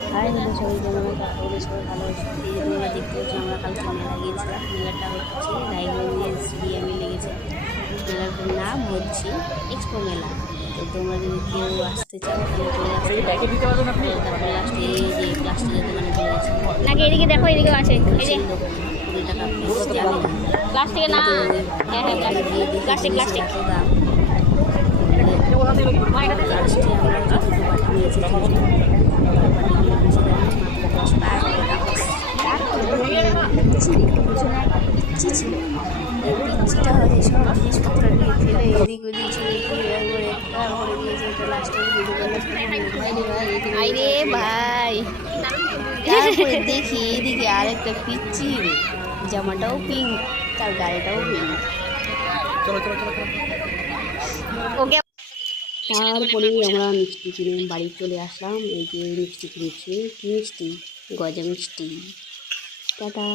Hi hello সবাই, কেমন আছো? আশা করি সবাই ভালো আছো। এই যে তোমরা দেখতে পাচ্ছ, আমরা কালকে মেলা গিয়েছিলাম। মেলাটা হচ্ছে রায়গঞ্জের স্টেডিয়ামে লেগেছে। মেলাটার নাম হচ্ছে এক্সপো মেলা। তো তোমরা যদি কেউ আসতে চাও তাহলে চলে আসতে পারো। তো তারপর লাস্টে এই যে প্লাস্টিকের দোকানে চলে গেছে। নাকি এদিকে দেখো, এদিকেও আছে। এই যে 20 টাকা পিস জানি না, প্লাস্টিকের না, কিন্তু হ্যাঁ হ্যাঁ গিয়ে দেখে প্লাস্টিক জিনিসের প্লাস্টিক। এত দাম। লাস্টে আমরা হচ্ছে দুটো বাটি নিয়েছি, ছোটো ছোটো বাটি নিয়ে বসে গেলাম। মাত্র 10 টাকা করে দাম। তারপরে পিচ্ছি দেখে পিছনে একটা পিচ্ছি ছিল। এই পিচ্ছিটা হচ্ছে সব জিনিসপত্র নিয়ে ফেলে এদিক ওদিক ছড়িয়ে ফিরে একবারে একা করে দিয়েছে। তো লাস্টে দুটোবেলা ভাই রে ভাই, এখানে আরে ভাই, তারপরে দেখি এদিকে আরেকটা পিচ্ছি, জামাটাও পিঙ্ক, তার গাড়িটাও পিঙ্ক। ওকে। তারপরে আমরা মিষ্টি কিনে বাড়ি চলে আসলাম। এই যে মিষ্টি কিনেছি, কি মিষ্টি? গজা মিষ্টি। টাটা।